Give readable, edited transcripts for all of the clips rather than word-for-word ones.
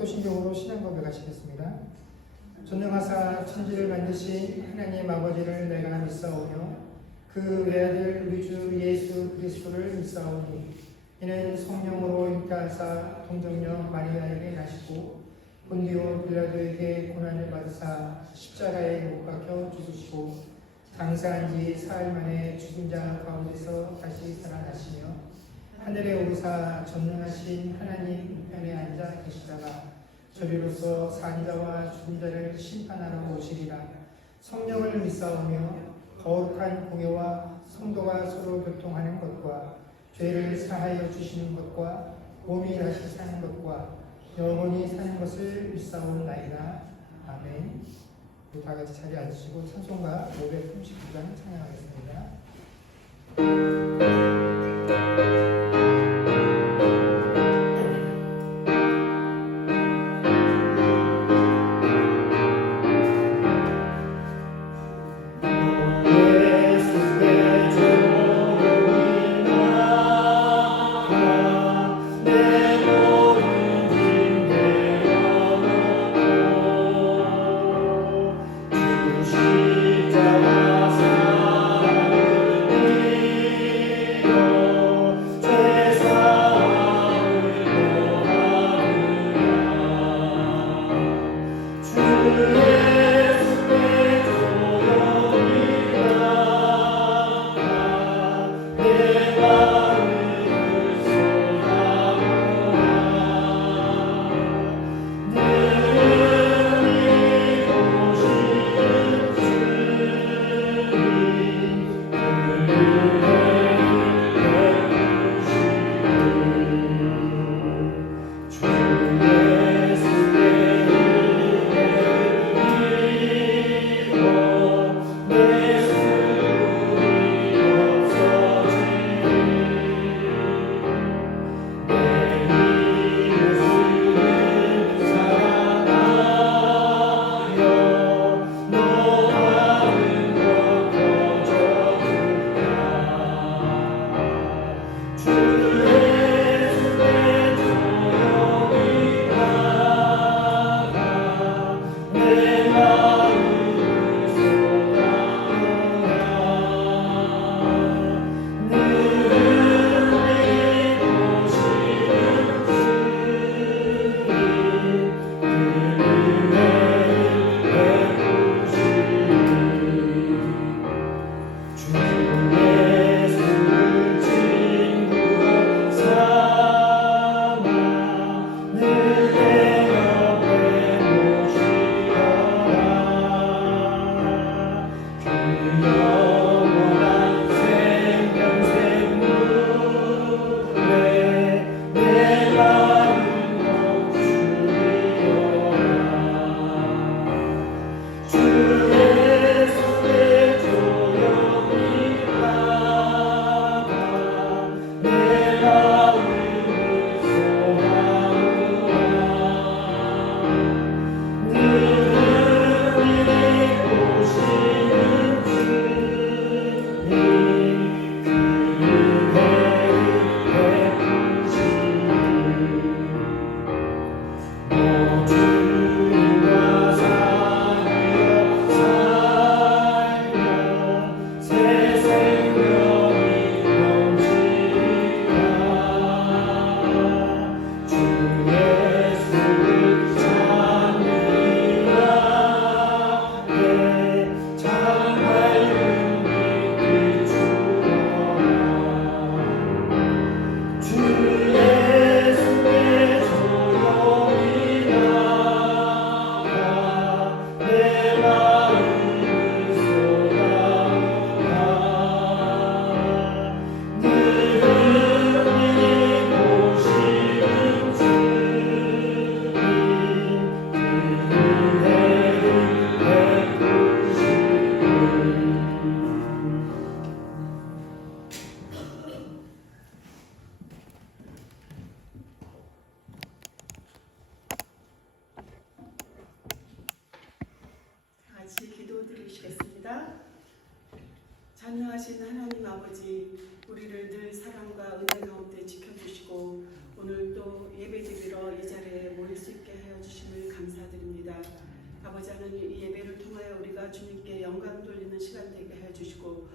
사도신경으로 신앙 고백하시겠습니다. 전능하사 천지를 만드신 하나님 아버지를 내가 믿사오며 그 외아들 우리 주 예수 그리스도를 믿사오니 이는 성령으로 인가하사 동정녀 마리아에게 나시고 본디오 빌라도에게 고난을 받으사 십자가에 못 박혀 죽으시고 장사한 지 사흘 만에 죽은 자 가운데서 다시 살아나시며 하늘에 오르사 전능하신 하나님 우편에 앉아 계시다가 저리로서 산 자와 죽은 자를 심판하러 오시리라. 성령을 믿사오며 거룩한 공예와 성도가 서로 교통하는 것과 죄를 사하여 주시는 것과 몸이 다시 사는 것과 영원히 사는 것을 믿사옵나이다. 아멘. 우리 다 같이 자리에 앉으시고 찬송가 539장 찬양하겠습니다. 십자가 사랑을 믿어 전능하신 하나님 아버지, 우리를 늘 사랑과 은혜 가운데 지켜주시고 오늘 또 예배드리러 이 자리에 모일 수 있게 하여 주심을 감사드립니다. 아버지 하나님, 이 예배를 통하여 우리가 주님께 영광 돌리는 시간 되게 하여 주시고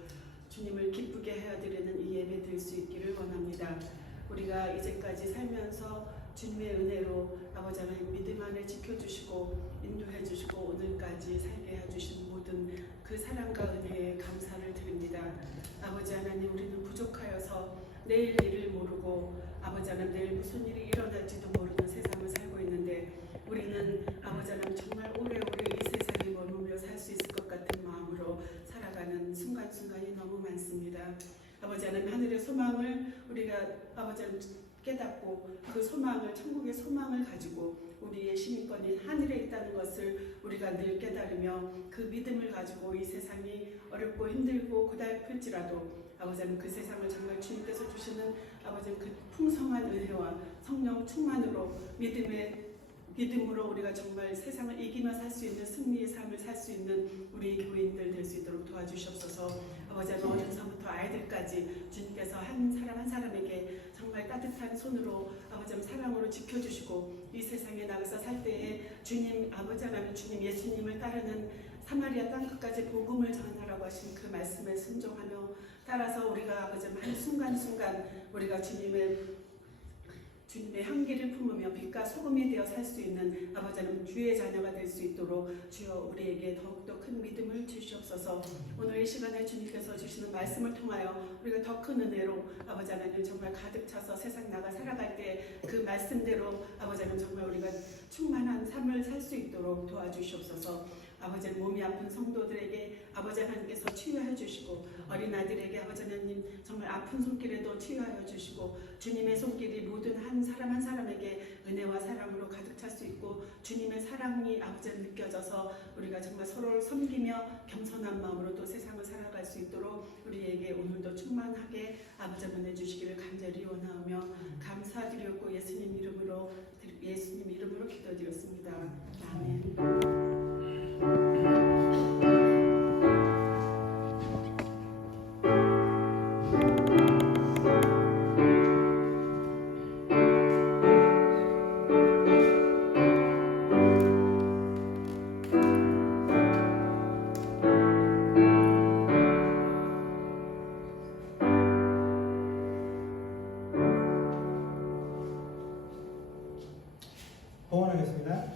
주님을 기쁘게 하여 드리는 이 예배 드릴 수 있기를 원합니다. 우리가 이제까지 살면서 주님의 은혜로 아버지 하나님 믿음 안에 지켜주시고 인도해 주시고 오늘까지 살게 해주신 모든 그 사랑과 은혜에 감사를 드립니다. 아버지 하나님, 우리는 부족하여서 내일 일을 모르고 아버지 하나님 내일 무슨 일이 일어날지도 모르는 세상을 살고 있는데 우리는 아버지 하나님 정말 오래오래 이 세상에 머물며 살 수 있을 것 같은 마음으로 살아가는 순간순간이 너무 많습니다. 아버지 하나님, 하늘의 소망을 우리가 아버지 하나님 깨닫고 그 소망을, 천국의 소망을 가지고 우리의 시민권이 하늘에 있다는 것을 우리가 늘 깨달으며 그 믿음을 가지고 이 세상이 어렵고 힘들고 고달플지라도 아버지 하나님 그 세상을 정말 주님께서 주시는 아버지 하나님 그 풍성한 은혜와 성령 충만으로 믿음으로 우리가 정말 세상을 이기며 살 수 있는 승리의 삶을 살 수 있는 우리 교인들 될 수 있도록 도와주시옵소서. 아버지 하나님, 어려서부터 아이들까지 주님께서 한 사람 한 사람에게 정말 따뜻한 손으로 아버지 하나님 사랑으로 지켜주시고 이 세상에 나가서 살 때에 주님, 아버지 하나님 주님 예수님을 따르는 사마리아 땅끝까지 복음을 전하라고 하신 그 말씀에 순종하며 따라서 우리가 아버지 하나님 한 순간순간 우리가 주님의 향기를 품으며 빛과 소금이 되어 살 수 있는 아버지 하나님 주의 자녀가 될 수 있도록 주여 우리에게 더욱더 큰 믿음을 주시옵소서. 오늘 이 시간에 주님께서 주시는 말씀을 통하여 우리가 더 큰 은혜로 아버지 하나님 정말 가득 차서 세상 나가 살아갈 때 그 말씀대로 아버지 하나님 정말 우리가 충만한 삶을 살 수 있도록 도와주시옵소서. 아버지 하나님, 몸이 아픈 성도들에게 아버지 하나님께서 치유해 주시고 어린아이들에게 아버지 하나님 정말 아픈 손길에도 치유하여 주시고 주님의 손길이 모든 한 사람 한 사람에게 은혜와 사랑으로 가득 찰 수 있고 주님의 사랑이 아버지 하나님 느껴져서 우리가 정말 서로를 섬기며 겸손한 마음으로 또 세상을 살아갈 수 있도록 우리에게 오늘도 충만하게 아버지 하나님 해주시기를 간절히 원하며 감사드렸고 예수님 이름으로 기도드렸습니다. 아멘. 봉헌하겠습니다.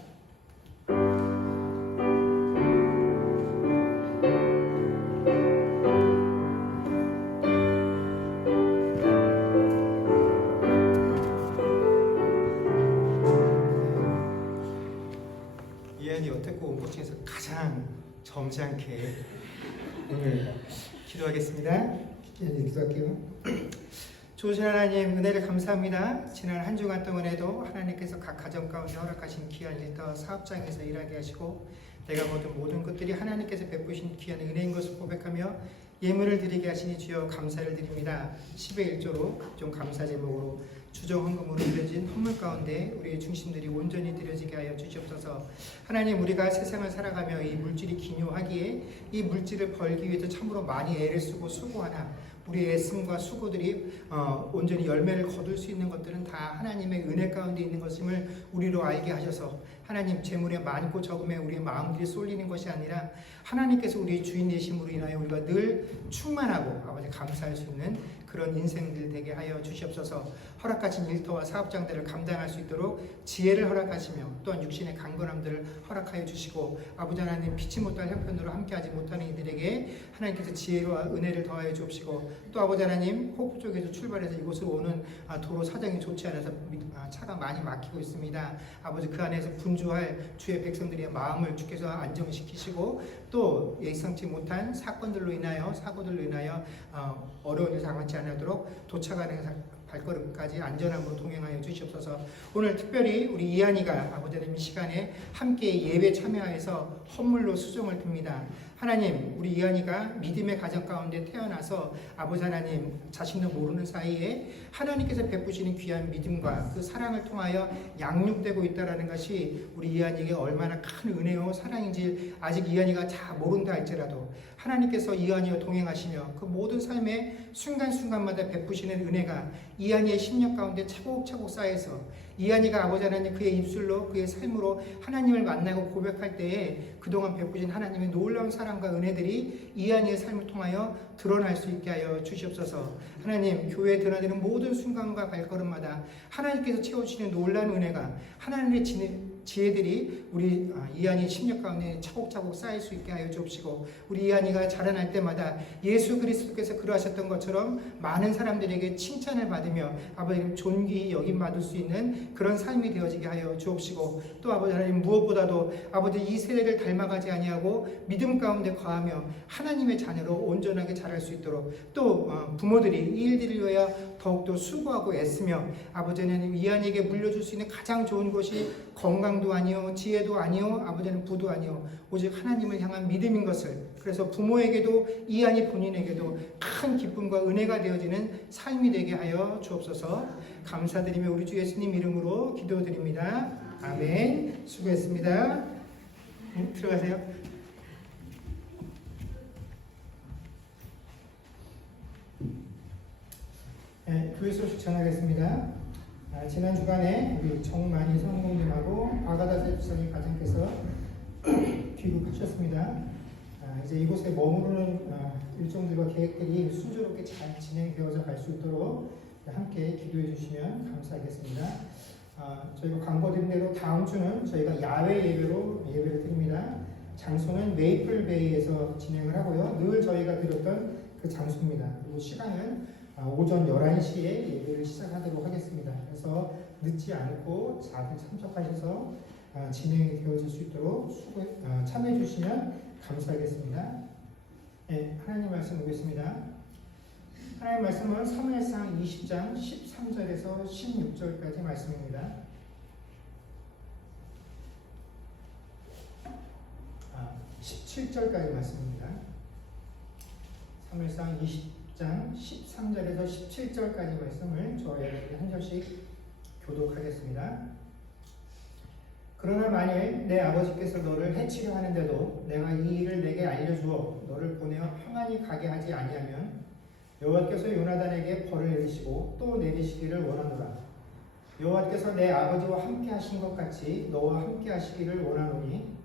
이한이 어택고 원고 중에서 가장 점잖게 오늘 기도하겠습니다. 이한이 기도할게요. 좋으신 하나님, 은혜를 감사합니다. 지난 한 주간 동안에도 하나님께서 각 가정 가운데 허락하신 귀한 일터 사업장에서 일하게 하시고 내가 모든 것들이 하나님께서 베푸신 귀한 은혜인 것을 고백하며 예물을 드리게 하시니 주여 감사를 드립니다. 10의 1조로 좀 감사 제목으로 주정 헌금으로 드려진 헌물 가운데 우리의 중심들이 온전히 드려지게 하여 주시옵소서. 하나님, 우리가 세상을 살아가며 이 물질이 기묘하기에 이 물질을 벌기 위해서 참으로 많이 애를 쓰고 수고하나 우리의 애씀과 수고들이 온전히 열매를 거둘 수 있는 것들은 다 하나님의 은혜 가운데 있는 것임을 우리로 알게 하셔서 하나님, 재물에 많고 적음에 우리의 마음들이 쏠리는 것이 아니라 하나님께서 우리의 주인 되심으로 인하여 우리가 늘 충만하고 아버지 감사할 수 있는 그런 인생들 되게 하여 주시옵소서. 허락하신 일터와 사업장들을 감당할 수 있도록 지혜를 허락하시며 또한 육신의 강건함들을 허락하여 주시고 아버지 하나님, 피치 못할 형편으로 함께하지 못하는 이들에게 하나님께서 지혜와 은혜를 더하여 주옵시고 또 아버지 하나님, 호프 쪽에서 출발해서 이곳으로 오는 도로 사정이 좋지 않아서 차가 많이 막히고 있습니다. 아버지, 그 안에서 분주할 주의 백성들의 마음을 주께서 안정시키시고 또 예상치 못한 사건들로 인하여 사고들로 인하여 어려운 일 당하지 않도록 도착하는 발걸음까지 안전함으로 동행하여 주시옵소서. 오늘 특별히 우리 이한이가 아버지 하나님 시간에 함께 예배 참여해서 헌물로 수정을 듭니다. 하나님, 우리 이한이가 믿음의 가정 가운데 태어나서 아버지 하나님 자신도 모르는 사이에 하나님께서 베푸시는 귀한 믿음과 그 사랑을 통하여 양육되고 있다는 것이 우리 이한이에게 얼마나 큰 은혜요 사랑인지 아직 이한이가 잘 모른다 할지라도 하나님께서 이한이와 동행하시며 그 모든 삶의 순간순간마다 베푸시는 은혜가 이한이의 심령 가운데 차곡차곡 쌓여서 이한이가 아버지 하나님 그의 입술로 그의 삶으로 하나님을 만나고 고백할 때에 그동안 베푸신 하나님의 놀라운 사랑과 은혜들이 이한이의 삶을 통하여 드러날 수 있게 하여 주시옵소서. 하나님, 교회에 드러나는 모든 순간과 발걸음마다 하나님께서 채워주시는 놀라운 은혜가 하나님의 지혜들이 우리 이한이 심령 가운데 차곡차곡 쌓일 수 있게 하여 주옵시고, 우리 이한이가 자라날 때마다 예수 그리스도께서 그러하셨던 것처럼 많은 사람들에게 칭찬을 받으며 아버지님 존귀 여김 받을 수 있는 그런 삶이 되어지게 하여 주옵시고, 또 아버지 하나님 무엇보다도 아버지 이 세대를 닮아가지 아니하고 믿음 가운데 거하며 하나님의 자녀로 온전하게 자랄 수 있도록, 또 부모들이 이 일들을 위하여 더욱더 수고하고 애쓰며 아버지 하나님 이한에게 물려줄 수 있는 가장 좋은 것이 건강도 아니요 지혜도 아니요 아버지는 부도 아니요 오직 하나님을 향한 믿음인 것을, 그래서 부모에게도 이한이 본인에게도 큰 기쁨과 은혜가 되어지는 삶이 되게 하여 주옵소서. 감사드리며 우리 주 예수님 이름으로 기도드립니다. 아멘. 수고했습니다. 들어가세요. 네, 교회 소식 전하겠습니다. 지난 주간에 우리 정만희 성공님하고 박아다세 주사님 가정께서 귀국하셨습니다. 이제 이곳에 머무르는 일정들과 계획들이 순조롭게 잘 진행되어져 갈 수 있도록 함께 기도해 주시면 감사하겠습니다. 저희가 광고드린 대로 다음 주는 저희가 야외 예배로 예배를 드립니다. 장소는 메이플베이에서 진행을 하고요. 늘 저희가 드렸던 그 장소입니다. 그리고 시간은 오전 11시에 예배를 시작하도록 하겠습니다. 그래서 늦지 않고 다들 참석하셔서 진행이 되어질 수 있도록 참여해 주시면 감사하겠습니다. 네, 하나님 말씀 보겠습니다. 하나님 말씀은 사무엘상 20장 13절에서 16절까지 말씀입니다. 17절까지 말씀입니다. 사무엘상 20장 13절에서 17절까지 말씀을 저희에게 한 절씩 교독하겠습니다. 그러나 만일 내 아버지께서 너를 해치려 하는데도 내가 이 일을 내게 알려주어 너를 보내어 평안히 가게 하지 아니하면 여호와께서 요나단에게 벌을 내리시고 또 내리시기를 원하노라. 여호와께서 내 아버지와 함께 하신 것 같이 너와 함께 하시기를 원하노니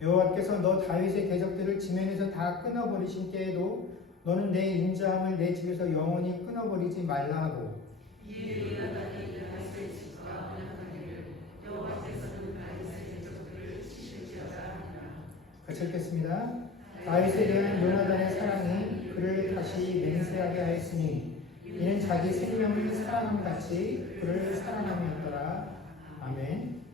여호와께서 너 다윗의 대적들을 지면에서 다 끊어버리신 때에도 너는 내 인자함을 내 집에서 영원히 끊어버리지 말라 하고 같이 읽겠습니다. 다윗에 대한 요나단의 사랑이 그를 다시 맹세하게 하였으니 이는 자기 생명을 사랑함 같이 그를 사랑함이었더라. 아멘.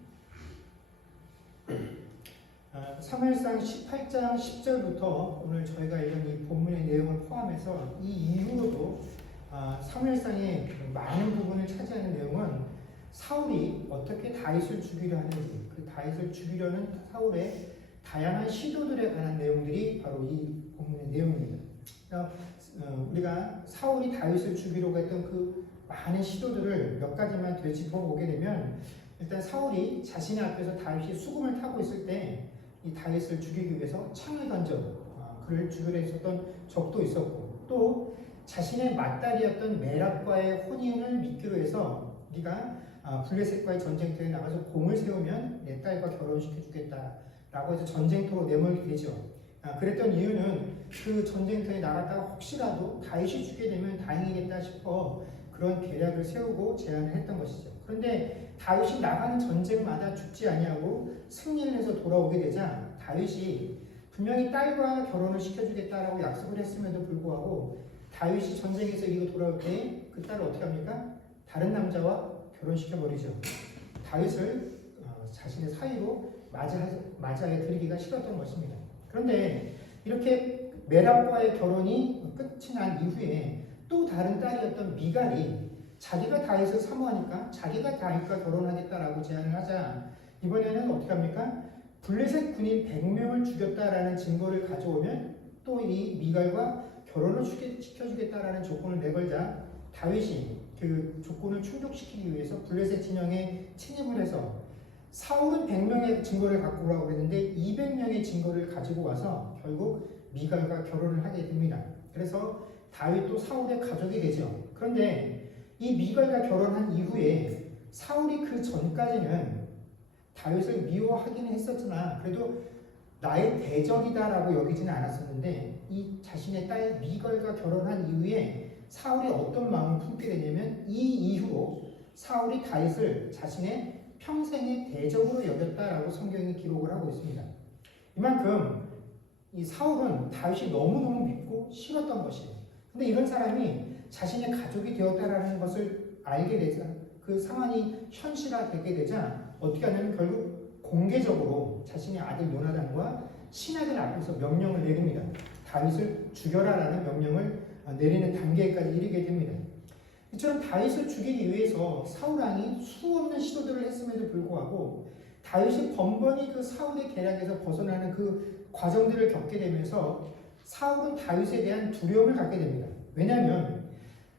사무엘상 18장 10절부터 오늘 저희가 읽은 이 본문의 내용을 포함해서 이 이후로도 사무엘상의 많은 부분을 차지하는 내용은 사울이 어떻게 다윗을 죽이려 하는지, 그 다윗을 죽이려는 사울의 다양한 시도들에 관한 내용들이 바로 이 본문의 내용입니다. 우리가 사울이 다윗을 죽이려고 했던 그 많은 시도들을 몇 가지만 되짚어보게 되면, 일단 사울이 자신의 앞에서 다윗이 수금을 타고 있을 때 이 다윗을 죽이기 위해서 창을 던져 그를 죽이려 했었던 적도 있었고, 또 자신의 맏딸이었던 메랍과의 혼인을 미끼로 해서 네가 블레셋과의 전쟁터에 나가서 공을 세우면 내 딸과 결혼시켜주겠다 라고 해서 전쟁터로 내몰게 되죠. 그랬던 이유는 그 전쟁터에 나갔다가 혹시라도 다윗이 죽게 되면 다행이겠다 싶어 그런 계략을 세우고 제안을 했던 것이죠. 그런데 다윗이 나가는 전쟁마다 죽지 아니하고 승리를 해서 돌아오게 되자 다윗이 분명히 딸과 결혼을 시켜주겠다라고 약속을 했음에도 불구하고 다윗이 전쟁에서 이기고 돌아올 때 그 딸을 어떻게 합니까? 다른 남자와 결혼시켜버리죠. 다윗을 자신의 사위로 맞이하여 드리기가 싫었던 것입니다. 그런데 이렇게 메랍과의 결혼이 끝이 난 이후에 또 다른 딸이었던 미갈이 자기가 다윗을 사모하니까 자기가 다윗과 결혼하겠다라고 제안을 하자 이번에는 어떻게 합니까? 블레셋 군인 100명을 죽였다라는 증거를 가져오면 또 이 미갈과 결혼을 시켜주겠다라는 조건을 내걸자 다윗이 그 조건을 충족시키기 위해서 블레셋 진영에 침입을 해서 사울은 100명의 증거를 갖고 오라고 그랬는데 200명의 증거를 가지고 와서 결국 미갈과 결혼을 하게 됩니다. 그래서 다윗도 사울의 가족이 되죠. 그런데 이 미갈과 결혼한 이후에 사울이 그 전까지는 다윗을 미워하기는 했었으나 그래도 나의 대적이다라고 여기지는 않았었는데 이 자신의 딸 미갈과 결혼한 이후에 사울이 어떤 마음을 품게 되냐면 이 이후로 사울이 다윗을 자신의 평생의 대적으로 여겼다라고 성경이 기록을 하고 있습니다. 이만큼 이 사울은 다윗이 너무너무 믿고 싫었던 것이에요. 근데 이런 사람이 자신의 가족이 되었다라는 것을 알게 되자 그 상황이 현실화되게 되자 어떻게 하냐면 결국 공개적으로 자신의 아들 요나단과 신하들 앞에서 명령을 내립니다. 다윗을 죽여라라는 명령을 내리는 단계까지 이르게 됩니다. 이처럼 다윗을 죽이기 위해서 사울 왕이 수없는 시도들을 했음에도 불구하고 다윗이 번번이 그 사울의 계략에서 벗어나는 그 과정들을 겪게 되면서 사울은 다윗에 대한 두려움을 갖게 됩니다. 왜냐하면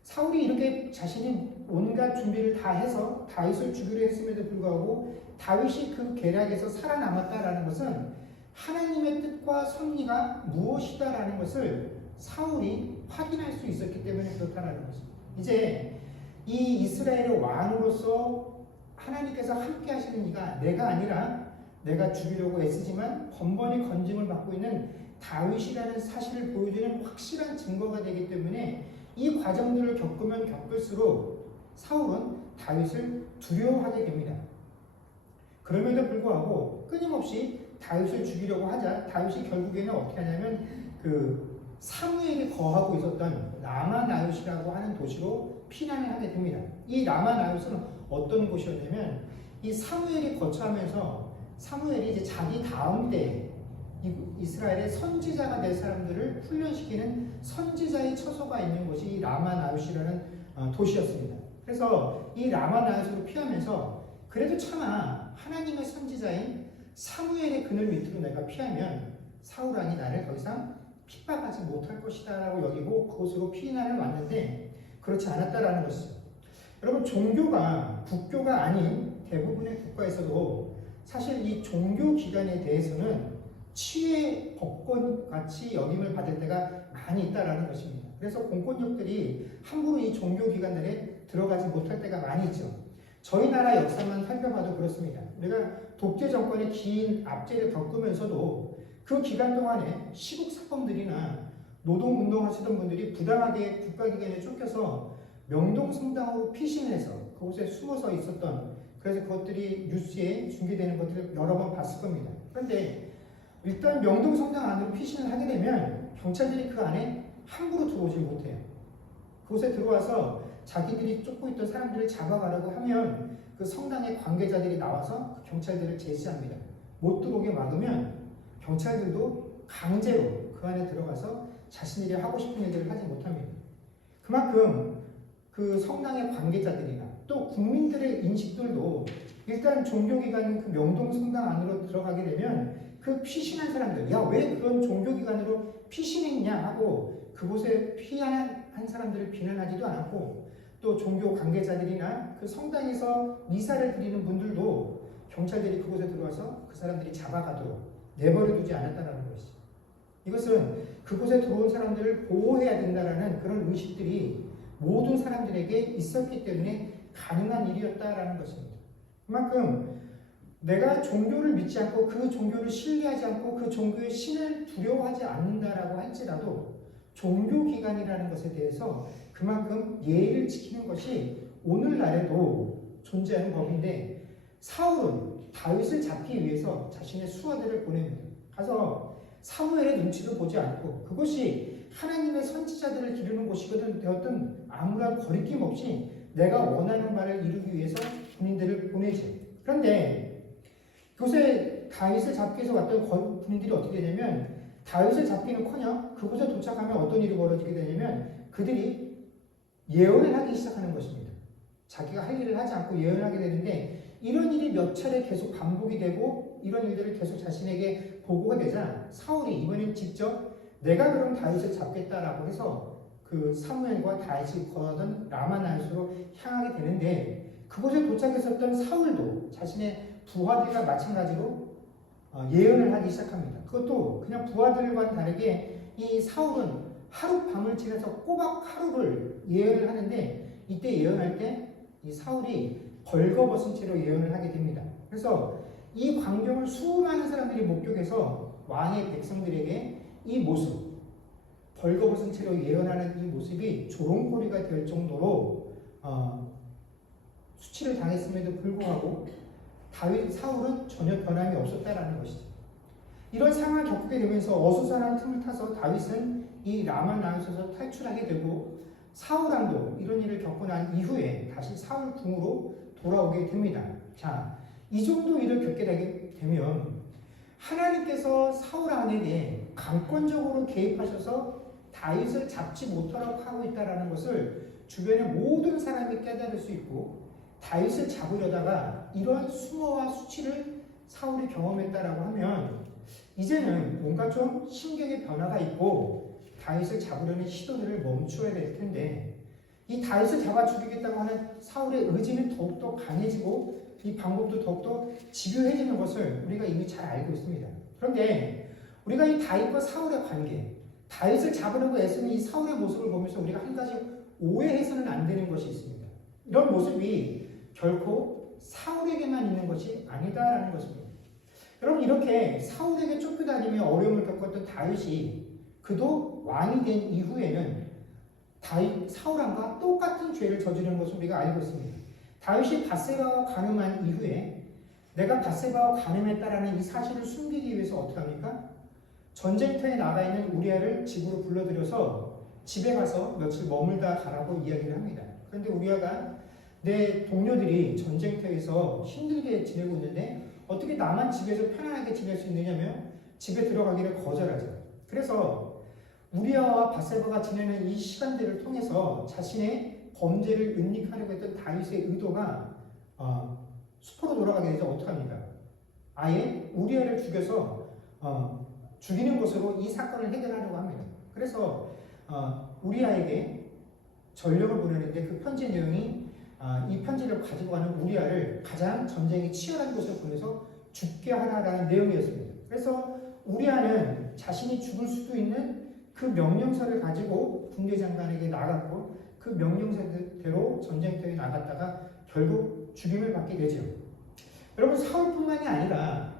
사울이 이렇게 자신이 온갖 준비를 다 해서 다윗을 죽이려 했음에도 불구하고 다윗이 그 계략에서 살아남았다라는 것은 하나님의 뜻과 섭리가 무엇이다라는 것을 사울이 확인할 수 있었기 때문에 그렇다라는 것입니다. 이제 이 이스라엘의 왕으로서 하나님께서 함께 하시는 이가 내가 아니라 내가 죽이려고 애쓰지만 번번이 건짐을 받고 있는 다윗이라는 사실을 보여주는 확실한 증거가 되기 때문에 이 과정들을 겪으면 겪을수록 사울은 다윗을 두려워하게 됩니다. 그럼에도 불구하고 끊임없이 다윗을 죽이려고 하자 다윗이 결국에는 어떻게 하냐면 그 사무엘이 거하고 있었던 라마나옳이라고 하는 도시로 피난을 하게 됩니다. 이 라마나옳은 어떤 곳이었냐면 이 사무엘이 거처하면서 사무엘이 이제 자기 다음 때에 이스라엘의 선지자가 될 사람들을 훈련시키는 선지자의 처소가 있는 곳이 이 라마나옳이라는 도시였습니다. 그래서 이 라마나옳으로 피하면서 그래도 차마 하나님의 선지자인 사무엘의 그늘 밑으로 내가 피하면 사울 왕이 나를 더 이상 핍박하지 못할 것이다 라고 여기고 그곳으로 피난을 왔는데 그렇지 않았다라는 것이죠. 여러분 종교가 국교가 아닌 대부분의 국가에서도 사실 이 종교 기관에 대해서는 치외 법권 같이 역임을 받을 때가 많이 있다라는 것입니다. 그래서 공권력들이 함부로 이 종교 기관들에 들어가지 못할 때가 많이 있죠. 저희 나라 역사만 살펴봐도 그렇습니다. 우리가 독재 정권의 긴 압제를 겪으면서도 그 기간 동안에 시국 사범들이나 노동운동 하시던 분들이 부당하게 국가기관에 쫓겨서 명동성당으로 피신해서 그곳에 숨어서 있었던 그래서 그것들이 뉴스에 중계되는 것들을 여러 번 봤을 겁니다. 그런데 일단 명동성당 안으로 피신을 하게 되면 경찰들이 그 안에 함부로 들어오지 못해요. 그곳에 들어와서 자기들이 쫓고 있던 사람들을 잡아가려고 하면 그 성당의 관계자들이 나와서 그 경찰들을 제지합니다. 못 들어오게 막으면 경찰들도 강제로 그 안에 들어가서 자신들이 하고 싶은 일들을 하지 못합니다. 그만큼 그 성당의 관계자들이나 또 국민들의 인식들도 일단 종교기관인 그 명동성당 안으로 들어가게 되면 그 피신한 사람들, 야, 왜 그런 종교기관으로 피신했냐 하고 그곳에 피한 사람들을 비난하지도 않았고 또 종교 관계자들이나 그 성당에서 미사를 드리는 분들도 경찰들이 그곳에 들어와서 그 사람들이 잡아가도록 내버려 두지 않았다는 것이죠. 이것은 그곳에 들어온 사람들을 보호해야 된다는 그런 의식들이 모든 사람들에게 있었기 때문에 가능한 일이었다라는 것입니다. 그만큼 내가 종교를 믿지 않고 그 종교를 신뢰하지 않고 그 종교의 신을 두려워하지 않는다라고 할지라도 종교기관이라는 것에 대해서 그만큼 예의를 지키는 것이 오늘날에도 존재하는 법인데 사울은 다윗을 잡기 위해서 자신의 수하들을 보냅니다. 가서 사무엘의 눈치도 보지 않고 그것이 하나님의 선지자들을 기르는 곳이거든 되었든 아무런 거리낌 없이 내가 원하는 바를 이루기 위해서 군인들을 보내지. 그런데 그곳에 다윗을 잡기 위해서 왔던 군인들이 어떻게 되냐면 다윗을 잡기는커녕 그곳에 도착하면 어떤 일이 벌어지게 되냐면 그들이 예언을 하기 시작하는 것입니다. 자기가 할 일을 하지 않고 예언을 하게 되는데 이런 일이 몇 차례 계속 반복이 되고 이런 일들을 계속 자신에게 보고가 되자 사울이 이번엔 직접 내가 그럼 다윗을 잡겠다라고 해서 그 사무엘과 다윗이 거하던 라마나이스로 향하게 되는데 그곳에 도착했었던 사울도 자신의 부하들과 마찬가지로 예언을 하기 시작합니다. 그것도 그냥 부하들과는 다르게 이 사울은 하룻밤을 지내서 꼬박 하루를 예언을 하는데 이때 예언할 때 이 사울이 벌거벗은 채로 예언을 하게 됩니다. 그래서 이 광경을 수많은 사람들이 목격해서 왕의 백성들에게 이 모습, 벌거벗은 채로 예언하는 이 모습이 조롱거리가 될 정도로 수치를 당했음에도 불구하고 사울은 전혀 변함이 없었다라는 것이죠. 이런 상황을 겪게 되면서 어수선한 틈을 타서 다윗은 이 라마나이스에서 탈출하게 되고 사울 왕도 이런 일을 겪고 난 이후에 다시 사울 궁으로 돌아오게 됩니다. 자, 이 정도 일을 겪게 되게 되면 하나님께서 사울 왕에게 강권적으로 개입하셔서 다윗을 잡지 못하도록 하고 있다는 것을 주변의 모든 사람이 깨달을 수 있고 다윗을 잡으려다가 이런 수모와 수치를 사울이 경험했다라고 하면 이제는 뭔가 좀 심경의 변화가 있고 다윗을 잡으려는 시도들을 멈추어야 될 텐데 이 다윗을 잡아 죽이겠다고 하는 사울의 의지는 더욱더 강해지고 이 방법도 더욱더 집요해지는 것을 우리가 이미 잘 알고 있습니다. 그런데 우리가 이 다윗과 사울의 관계, 다윗을 잡으려고 애쓰는 이 사울의 모습을 보면서 우리가 한 가지 오해해서는 안 되는 것이 있습니다. 이런 모습이 결코 사울에게만 있는 것이 아니다라는 것입니다. 여러분 이렇게 사울에게 쫓겨다니며 어려움을 겪었던 다윗이 그도 왕이 된 이후에는 사울 왕과 똑같은 죄를 저지르는 것을 우리가 알고 있습니다. 다윗이 밧세바와 간음한 이후에 내가 밧세바와 간음했다라는 이 사실을 숨기기 위해서 어떻게 합니까? 전쟁터에 나가 있는 우리아를 집으로 불러들여서 집에 가서 며칠 머물다 가라고 이야기를 합니다. 그런데 우리아가 내 동료들이 전쟁터에서 힘들게 지내고 있는데 어떻게 나만 집에서 편안하게 지낼 수 있느냐며 집에 들어가기를 거절하죠. 그래서 우리아와 밧세바가 지내는 이 시간들을 통해서 자신의 범죄를 은닉하려고 했던 다윗의 의도가 수포로 돌아가게 되죠. 어떡합니까? 아예 우리아를 죽여서 죽이는 것으로 이 사건을 해결하려고 합니다. 그래서 우리아에게 전령을 보내는데 그 편지 내용이 이 편지를 가지고 가는 우리아를 가장 전쟁이 치열한 곳에 보내서 죽게 하라라는 내용이었습니다. 그래서 우리아는 자신이 죽을 수도 있는 그 명령서를 가지고 군대장관에게 나갔고 그 명령서대로 전쟁터에 나갔다가 결국 죽임을 받게 되죠. 여러분 사울뿐만이 아니라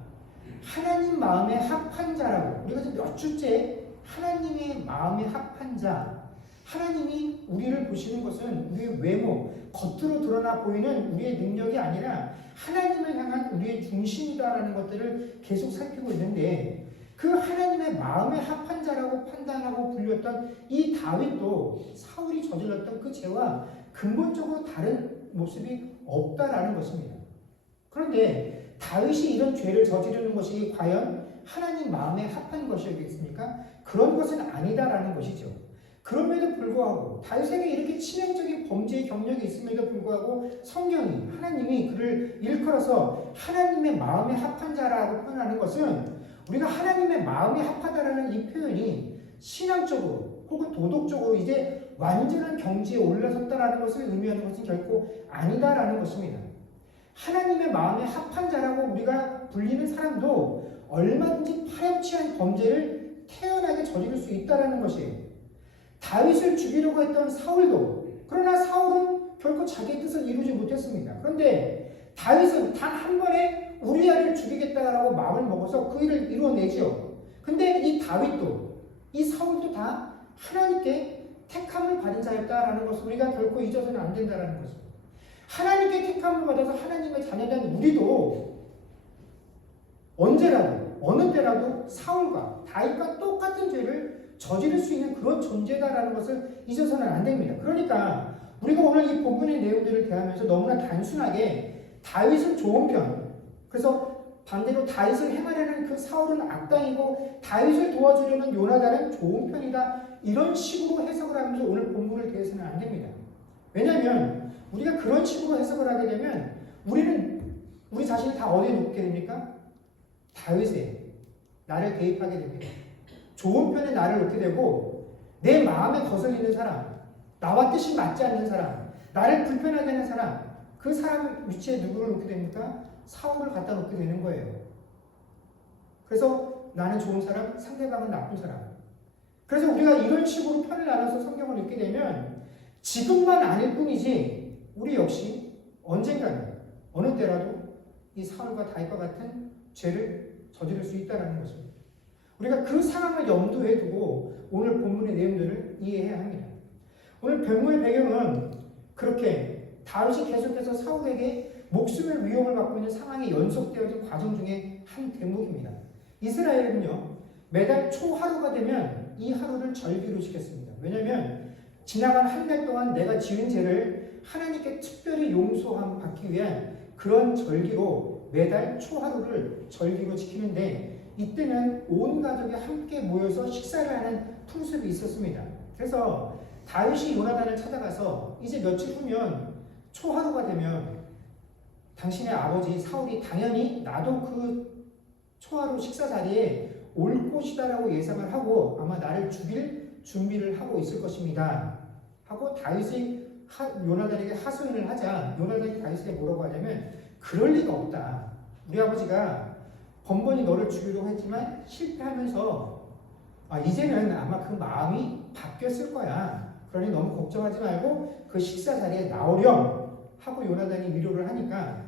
하나님 마음에 합한 자라고 우리가 지금 몇 주째 하나님의 마음에 합한 자 하나님이 우리를 보시는 것은 우리의 외모, 겉으로 드러나 보이는 우리의 능력이 아니라 하나님을 향한 우리의 중심이다라는 것들을 계속 살피고 있는데 그 하나님의 마음에 합한 자라고 판단하고 불렸던 이 다윗도 사울이 저질렀던 그 죄와 근본적으로 다른 모습이 없다라는 것입니다. 그런데 다윗이 이런 죄를 저지르는 것이 과연 하나님 마음에 합한 것이겠습니까? 그런 것은 아니다라는 것이죠. 그럼에도 불구하고 다윗에게 이렇게 치명적인 범죄의 경력이 있음에도 불구하고 성경이 하나님이 그를 일컬어서 하나님의 마음에 합한 자라고 표현하는 것은 우리가 하나님의 마음에 합하다라는 이 표현이 신앙적으로 혹은 도덕적으로 이제 완전한 경지에 올라섰다라는 것을 의미하는 것은 결코 아니다라는 것입니다. 하나님의 마음에 합한 자라고 우리가 불리는 사람도 얼마든지 파렴치한 범죄를 태연하게 저지를 수 있다라는 것이에요. 다윗을 죽이려고 했던 사울도 그러나 사울은 결코 자기의 뜻을 이루지 못했습니다. 그런데 다윗은 단 한 번에 우리아를 죽이겠다라고 마음을 먹어서 그 일을 이루어내죠. 근데 이 다윗도 이 사울도 다 하나님께 택함을 받은 자였다라는 것을 우리가 결코 잊어서는 안 된다라는 것입니다. 하나님께 택함을 받아서 하나님의 자녀된 우리도 언제라도 어느 때라도 사울과 다윗과 똑같은 죄를 저지를 수 있는 그런 존재다라는 것을 잊어서는 안 됩니다. 그러니까 우리가 오늘 이 본문의 내용들을 대하면서 너무나 단순하게 다윗은 좋은 편, 그래서 반대로 다윗을 행하려는 그 사울은 악당이고 다윗을 도와주려는 요나단은 좋은 편이다 이런 식으로 해석을 하면서 오늘 본문을 대해서는 안 됩니다. 왜냐하면 우리가 그런 식으로 해석을 하게 되면 우리는 우리 자신을 다 어디에 놓게 됩니까? 다윗에 나를 대입하게 됩니다. 좋은 편에 나를 놓게 되고 내 마음에 거슬리는 사람, 나와 뜻이 맞지 않는 사람, 나를 불편하게 하는 사람, 그 사람 위치에 누구를 놓게 됩니까? 사울을 갖다 놓게 되는 거예요. 그래서 나는 좋은 사람, 상대방은 나쁜 사람. 그래서 우리가 이런 식으로 편을 나눠서 성경을 읽게 되면 지금만 아닐 뿐이지 우리 역시 언젠가는 어느 때라도 이 사울과 다윗과 같은 죄를 저지를 수 있다는 것입니다. 우리가 그 상황을 염두에 두고 오늘 본문의 내용들을 이해해야 합니다. 오늘 본문의 배경은 그렇게 다윗이 계속해서 사울에게 목숨의 위협을 받고 있는 상황이 연속되어진 과정 중에 한 대목입니다. 이스라엘은요, 매달 초하루가 되면 이 하루를 절기로 지켰습니다. 왜냐하면 지나간 한 달 동안 내가 지은 죄를 하나님께 특별히 용서함 받기 위한 그런 절기로 매달 초하루를 절기로 지키는데 이때는 온 가족이 함께 모여서 식사를 하는 풍습이 있었습니다. 그래서 다윗이 요나단을 찾아가서 이제 며칠 후면 초하루가 되면 당신의 아버지 사울이 당연히 나도 그 초하루 식사 자리에 올 것이다라고 예상을 하고 아마 나를 죽일 준비를 하고 있을 것입니다. 하고 다윗이 요나단에게 하소연을 하자 요나단이 다윗에게 뭐라고 하냐면 그럴 리가 없다. 우리 아버지가 번번이 너를 죽이려고 했지만 실패하면서 이제는 아마 그 마음이 바뀌었을 거야. 그러니 너무 걱정하지 말고 그 식사 자리에 나오렴 하고 요나단이 위로를 하니까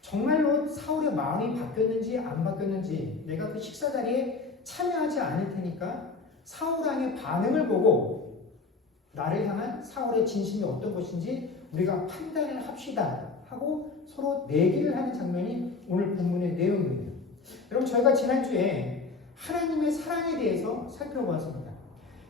정말로 사울의 마음이 바뀌었는지 안 바뀌었는지 내가 그 식사 자리에 참여하지 않을 테니까 사울 왕의 반응을 보고 나를 향한 사울의 진심이 어떤 것인지 우리가 판단을 합시다 하고 서로 내기를 하는 장면이 오늘 본문의 내용입니다. 여러분 저희가 지난주에 하나님의 사랑에 대해서 살펴보았습니다.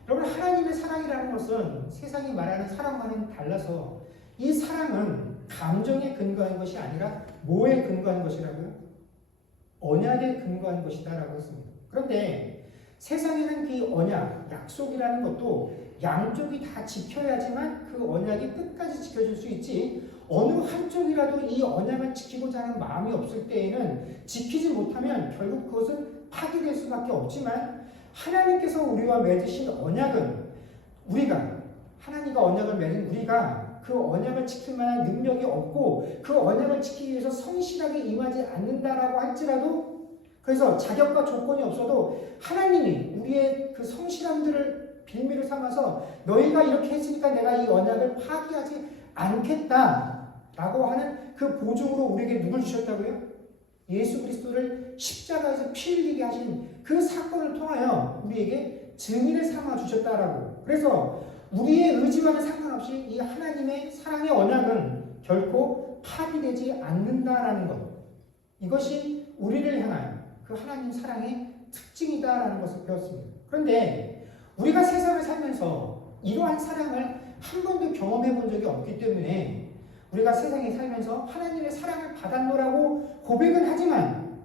여러분 하나님의 사랑이라는 것은 세상이 말하는 사랑과는 달라서 이 사랑은 감정에 근거한 것이 아니라 뭐에 근거한 것이라고요? 언약에 근거한 것이다라고 했습니다. 그런데 세상에는 그 언약, 약속이라는 것도 양쪽이 다 지켜야지만 그 언약이 끝까지 지켜질 수 있지 어느 한쪽이라도 이 언약을 지키고자 하는 마음이 없을 때에는 지키지 못하면 결국 그것은 파기될 수밖에 없지만 하나님께서 우리와 맺으신 언약은 우리가 하나님과 언약을 맺은 우리가 그 언약을 지킬 만한 능력이 없고 그 언약을 지키기 위해서 성실하게 임하지 않는다라고 할지라도 그래서 자격과 조건이 없어도 하나님이 우리의 그 성실함들을 빌미를 삼아서 너희가 이렇게 했으니까 내가 이 언약을 파기하지 않겠다라고 하는 그 보증으로 우리에게 누굴 주셨다고요? 예수 그리스도를 십자가에서 피 흘리게 하신 그 사건을 통하여 우리에게 증인을 삼아 주셨다라고. 그래서 우리의 의지와는 상관없이 이 하나님의 사랑의 언약은 결코 파기되지 않는다라는 것. 이것이 우리를 향한 그 하나님 사랑의 특징이다라는 것을 배웠습니다. 그런데 우리가 세상을 살면서 이러한 사랑을 한 번도 경험해 본 적이 없기 때문에 우리가 세상에 살면서 하나님의 사랑을 받았노라고 고백은 하지만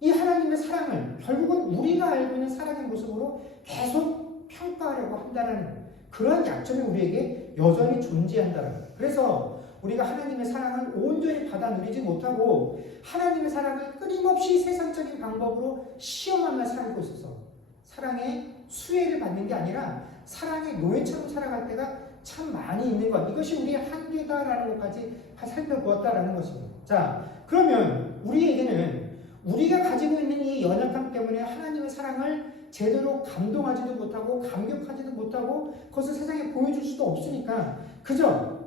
이 하나님의 사랑을 결국은 우리가 알고 있는 사랑의 모습으로 계속 평가하려고 한다는 그런 약점이 우리에게 여전히 존재한다는 거예요. 그래서 우리가 하나님의 사랑을 온전히 받아 누리지 못하고 하나님의 사랑을 끊임없이 세상적인 방법으로 시험하며 살고 있어서 사랑의 수혜를 받는 게 아니라 사랑의 노예처럼 살아갈 때가 참 많이 있는 것. 이것이 우리의 한계다라는 것까지 살펴보았다라는 것입니다. 자, 그러면 우리에게는 우리가 가지고 있는 이 연약함 때문에 하나님의 사랑을 제대로 감동하지도 못하고 감격하지도 못하고 그것을 세상에 보여줄 수도 없으니까 그저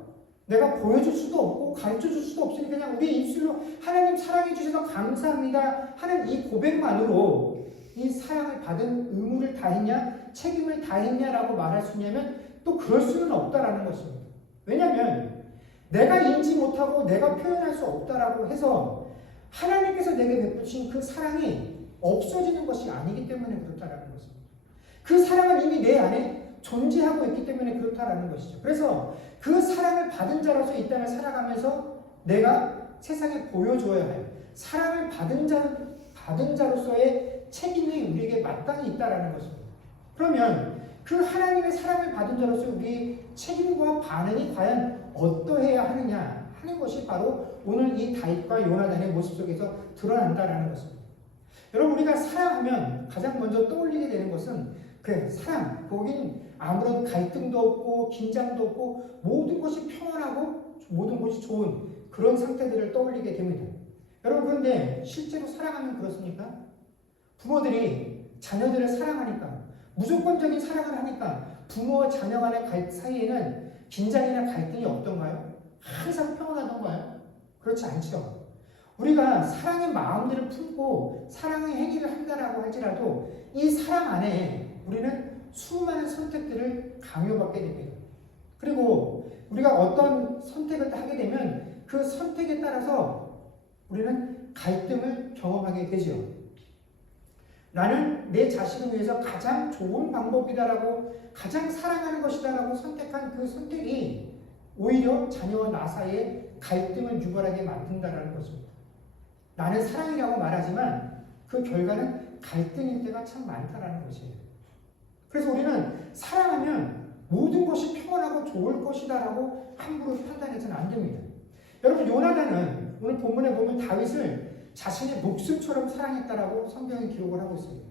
내가 보여줄 수도 없고 가르쳐줄 수도 없으니까 그냥 우리의 입술로 하나님 사랑해 주셔서 감사합니다 하는 이 고백만으로 이 사랑을 받은 의무를 다했냐 책임을 다했냐라고 말할 수 있냐면 또 그럴 수는 없다라는 것입니다. 왜냐하면 내가 인지 못하고 내가 표현할 수 없다라고 해서 하나님께서 내게 베푸신 그 사랑이 없어지는 것이 아니기 때문에 그렇다라는 것입니다. 그 사랑은 이미 내 안에 존재하고 있기 때문에 그렇다라는 것이죠. 그래서 그 사랑을 받은 자로서 이 땅을 살아가면서 내가 세상에 보여줘야 할 사랑을 받은 자로서의 책임이 우리에게 마땅히 있다라는 것입니다. 그러면 그 하나님의 사랑을 받은 자로서 우리의 책임과 반응이 과연 어떠해야 하느냐 하는 것이 바로 오늘 이 다윗과 요나단의 모습 속에서 드러난다라는 것입니다. 여러분, 우리가 사랑하면 가장 먼저 떠올리게 되는 것은 그래, 사랑, 거긴 아무런 갈등도 없고 긴장도 없고 모든 것이 평안하고 모든 것이 좋은 그런 상태들을 떠올리게 됩니다. 여러분, 그런데 실제로 사랑하면 그렇습니까? 부모들이 자녀들을 사랑하니까, 무조건적인 사랑을 하니까 부모와 자녀 간의 사이에는 긴장이나 갈등이 없던가요? 항상 평온하던가요? 그렇지 않죠. 우리가 사랑의 마음들을 품고 사랑의 행위를 한다라고 할지라도 이 사랑 안에 우리는 수많은 선택들을 강요받게 됩니다. 그리고 우리가 어떤 선택을 하게 되면 그 선택에 따라서 우리는 갈등을 경험하게 되죠. 나는 내 자신을 위해서 가장 좋은 방법이다라고, 가장 사랑하는 것이다라고 선택한 그 선택이 오히려 자녀와 나 사이에 갈등을 유발하게 만든다라는 것입니다. 나는 사랑이라고 말하지만 그 결과는 갈등일 때가 참 많다라는 것이에요. 그래서 우리는 사랑하면 모든 것이 평온하고 좋을 것이다라고 함부로 판단해서는 안 됩니다. 여러분, 요나단은 오늘 본문에 보면 다윗을 자신의 목숨처럼 사랑했다라고 성경이 기록을 하고 있습니다.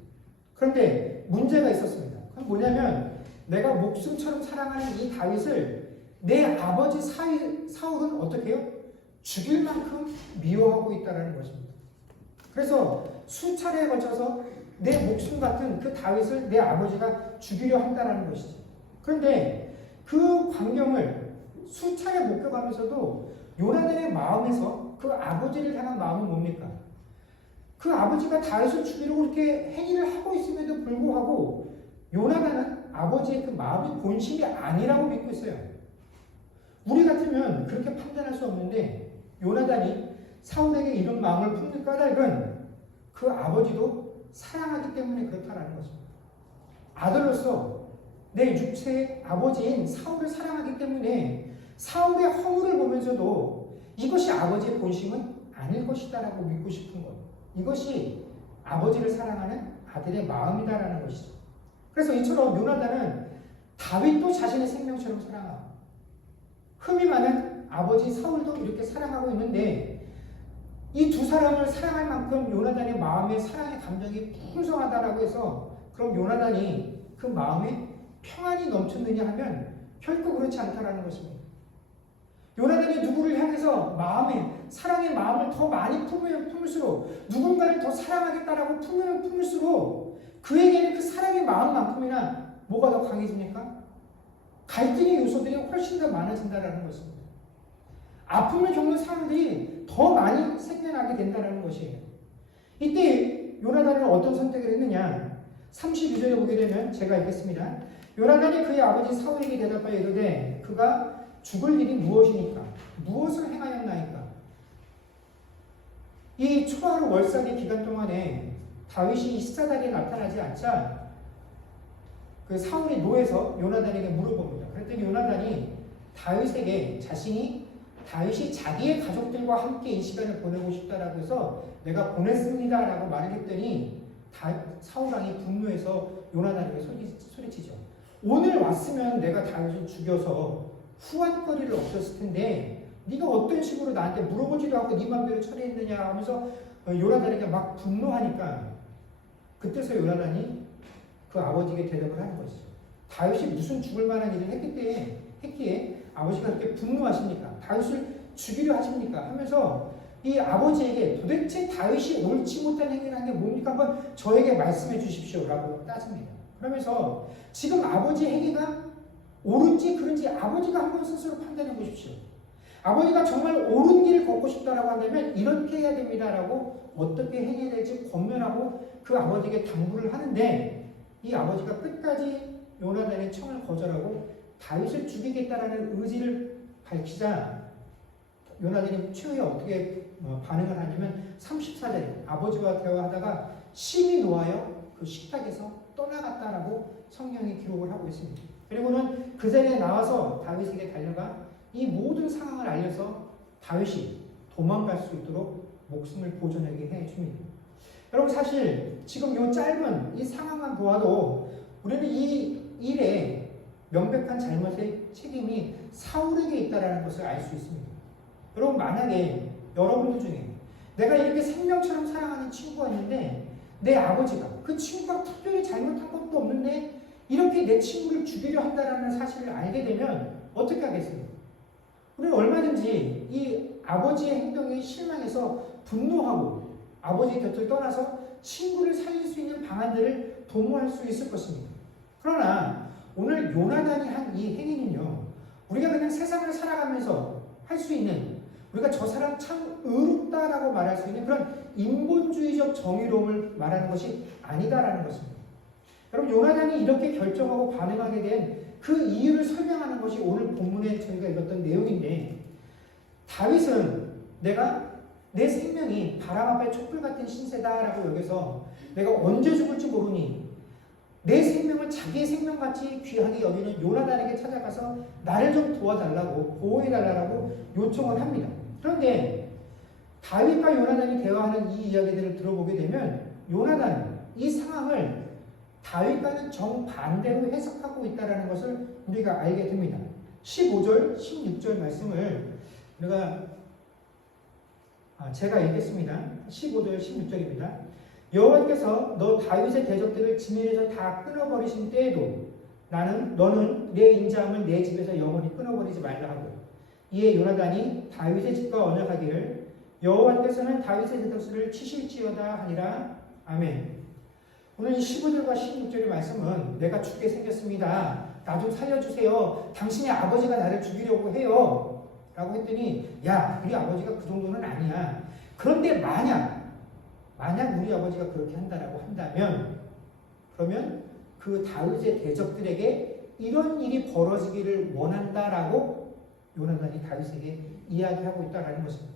그런데 문제가 있었습니다. 그건 뭐냐면 내가 목숨처럼 사랑하는 이 다윗을 내 아버지 사울은 어떻게 해요? 죽일 만큼 미워하고 있다는 것입니다. 그래서 수차례에 걸쳐서 내 목숨 같은 그 다윗을 내 아버지가 죽이려 한다는 것이죠. 그런데 그 광경을 수차례 목격하면서도 요나단의 마음에서 그 아버지를 향한 마음은 뭡니까? 그 아버지가 다윗을 죽이려고 이렇게 행위를 하고 있음에도 불구하고 요나단은 아버지의 그 마음이 본심이 아니라고 믿고 있어요. 우리 같으면 그렇게 판단할 수 없는데 요나단이 사울에게 이런 마음을 품는 까닭은 그 아버지도 사랑하기 때문에 그렇다는 것입니다. 아들로서 내 육체의 아버지인 사울을 사랑하기 때문에 사울의 허물을 보면서도 이것이 아버지의 본심은 아닐 것이다라고 믿고 싶은 것. 이것이 아버지를 사랑하는 아들의 마음이다라는 것이죠. 그래서 이처럼 요나단은 다윗도 자신의 생명처럼 사랑하고 흠이 많은 아버지 사울도 이렇게 사랑하고 있는데 이 두 사람을 사랑할 만큼 요나단의 마음에 사랑의 감정이 풍성하다라고 해서 그럼 요나단이 그 마음에 평안이 넘쳤느냐 하면 결코 그렇지 않다라는 것입니다. 요나단이 누구를 향해서 마음에 사랑의 마음을 더 많이 품을수록 누군가를 더 사랑하겠다라고 품을수록 그에게는 그 사랑의 마음만큼이나 뭐가 더 강해집니까? 갈등의 요소들이 훨씬 더 많아진다는 것입니다. 아픔을 겪는 사람들이 더 많이 생겨나게 된다는 것이에요. 이때 요나단은 어떤 선택을 했느냐? 32절에 보게 되면 제가 읽겠습니다. 요나단이 그의 아버지 사울에게 대답하여 이르되 그가 죽을 일이 무엇이니까? 무엇을 행하였나이까? 이 초하루 월삭의 기간 동안에 다윗이 시사다리에 나타나지 않자 그 사울이 노에서 요나단에게 물어봅니다. 그랬더니 요나단이 다윗에게 다윗이 자기의 가족들과 함께 이 시간을 보내고 싶다라고 해서 내가 보냈습니다라고 말을 했더니 사울왕이 분노해서 요나단에게 소리치죠. 오늘 왔으면 내가 다윗을 죽여서 후환거리를 없었을 텐데 네가 어떤 식으로 나한테 물어보지도 않고 네 맘대로 처리했느냐 하면서 요나단에게 막 분노하니까 그때서 요나단이 그 아버지에게 대답을 하는 것이죠. 다윗이 무슨 죽을 만한 일을 했기에 아버지가 그렇게 분노하십니까? 다윗을 죽이려 하십니까? 하면서 이 아버지에게 도대체 다윗이 옳지 못한 행위를 한 게 뭡니까? 한번 저에게 말씀해 주십시오 라고 따집니다. 그러면서 지금 아버지의 행위가 옳은지 그른지 아버지가 한번 스스로 판단해 보십시오. 아버지가 정말 옳은 길을 걷고 싶다라고 한다면 이렇게 해야 됩니다라고 어떻게 행해야 될지 권면하고 그 아버지에게 당부를 하는데 이 아버지가 끝까지 요나단의 청을 거절하고 다윗을 죽이겠다라는 의지를 밝히자 요나단이 최후에 어떻게 반응을 하냐면 34절에 아버지와 대화하다가 심히 노하여 그 식탁에서 떠나갔다라고 성경이 기록을 하고 있습니다. 그리고는 그 자리에 나와서 다윗에게 달려가 이 모든 상황을 알려서 다윗이 도망갈 수 있도록 목숨을 보존하게 해줍니다. 여러분 사실 지금 이 짧은 이 상황만 보아도 우리는 이 일에 명백한 잘못의 책임이 사울에게 있다는 것을 알 수 있습니다. 여러분, 만약에 여러분들 중에 내가 이렇게 생명처럼 사랑하는 친구가 있는데 내 아버지가 그 친구가 특별히 잘못한 것도 없는데 이렇게 내 친구를 죽이려 한다는 사실을 알게 되면 어떻게 하겠어요? 우리는 얼마든지 이 아버지의 행동에 실망해서 분노하고 아버지의 곁을 떠나서 친구를 살릴 수 있는 방안들을 도모할 수 있을 것입니다. 그러나 오늘 요나단이 한 이 행위는요, 우리가 그냥 세상을 살아가면서 할 수 있는, 우리가 저 사람 참 의롭다라고 말할 수 있는 그런 인본주의적 정의로움을 말하는 것이 아니다라는 것입니다. 여러분, 요나단이 이렇게 결정하고 반응하게 된 그 이유를 설명하는 것이 오늘 본문에 저희가 읽었던 내용인데, 다윗은 내가 내 생명이 바람 앞에 촛불 같은 신세다라고 여기서 내가 언제 죽을지 모르니 내 생명을 자기의 생명같이 귀하게 여기는 요나단에게 찾아가서 나를 좀 도와달라고, 보호해달라고 요청을 합니다. 그런데 다윗과 요나단이 대화하는 이 이야기들을 들어보게 되면 요나단은 이 상황을 다윗과는 정반대로 해석하고 있다는 것을 우리가 알게 됩니다. 15절, 16절 말씀을 제가 읽겠습니다. 15절, 16절입니다. 여호와께서 너 다윗의 대적들을 지면에서 다 끊어버리신 때에도 너는 내 인자함을 내 집에서 영원히 끊어버리지 말라 하고, 이에 요나단이 다윗의 집과 언약하기를 여호와께서는 다윗의 대적들을 치실지어다 하니라. 아멘. 오늘 15절과 16절의 말씀은 내가 죽게 생겼습니다. 나 좀 살려주세요. 당신의 아버지가 나를 죽이려고 해요. 라고 했더니 야, 우리 아버지가 그 정도는 아니야. 그런데 만약 우리 아버지가 그렇게 한다라고 한다면, 그러면 그 다윗의 대적들에게 이런 일이 벌어지기를 원한다라고 요나단이 다윗에게 이야기하고 있다라는 것입니다.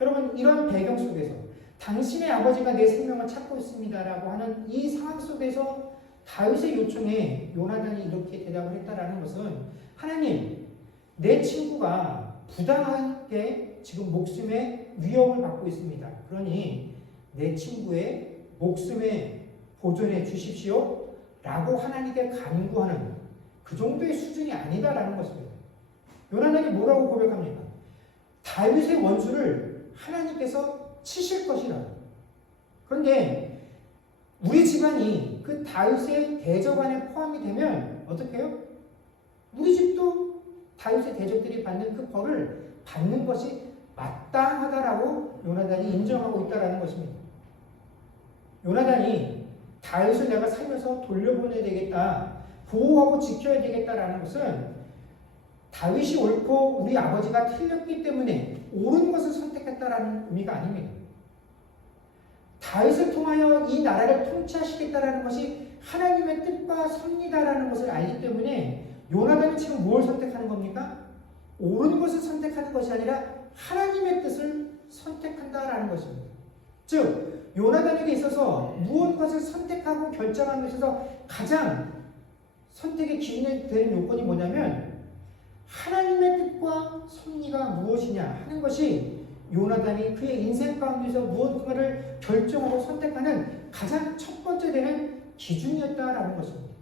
여러분, 이런 배경 속에서 당신의 아버지가 내 생명을 찾고 있습니다라고 하는 이 상황 속에서 다윗의 요청에 요나단이 이렇게 대답을 했다라는 것은, 하나님, 내 친구가 부당하게 지금 목숨의 위협을 받고 있습니다. 그러니 내 친구의 목숨에 보존해 주십시오 라고 하나님께 간구하는 그 정도의 수준이 아니다라는 것입니다. 요나단이 뭐라고 고백합니까? 다윗의 원수를 하나님께서 치실 것이라. 그런데 우리 집안이 그 다윗의 대적 안에 포함이 되면 어떻게 해요? 우리 집도 다윗의 대적들이 받는 그 벌을 받는 것이 마땅하다라고 요나단이 인정하고 있다는 것입니다. 요나단이 다윗을 내가 살려서 돌려보내야 되겠다, 보호하고 지켜야 되겠다라는 것은 다윗이 옳고 우리 아버지가 틀렸기 때문에 옳은 것을 선택했다라는 의미가 아닙니다. 다윗을 통하여 이 나라를 통치하시겠다라는 것이 하나님의 뜻과 섭리다라는 것을 알기 때문에 요나단이 지금 뭘 선택하는 겁니까? 옳은 것을 선택하는 것이 아니라 하나님의 뜻을 선택한다라는 것입니다. 즉, 요나단에게 있어서 무엇을 선택하고 결정하는 것에 있어서 가장 선택의 기준이 되는 요건이 뭐냐면, 하나님의 뜻과 섭리가 무엇이냐 하는 것이 요나단이 그의 인생 가운데서 무엇인가를 결정하고 선택하는 가장 첫 번째 되는 기준이었다라는 것입니다.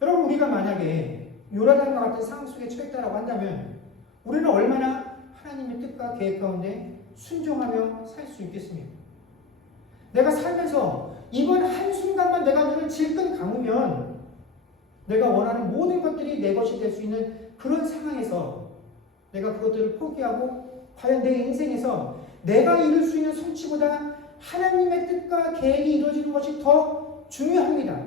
여러분, 우리가 만약에 요나단과 같은 상황 속에 처했다라고 한다면 우리는 얼마나 하나님의 뜻과 계획 가운데 순종하며 살 수 있겠습니까? 내가 살면서 이번 한순간만 내가 눈을 질끈 감으면 내가 원하는 모든 것들이 내 것이 될 수 있는 그런 상황에서 내가 그것들을 포기하고 과연 내 인생에서 내가 이룰 수 있는 성취보다 하나님의 뜻과 계획이 이루어지는 것이 더 중요합니다.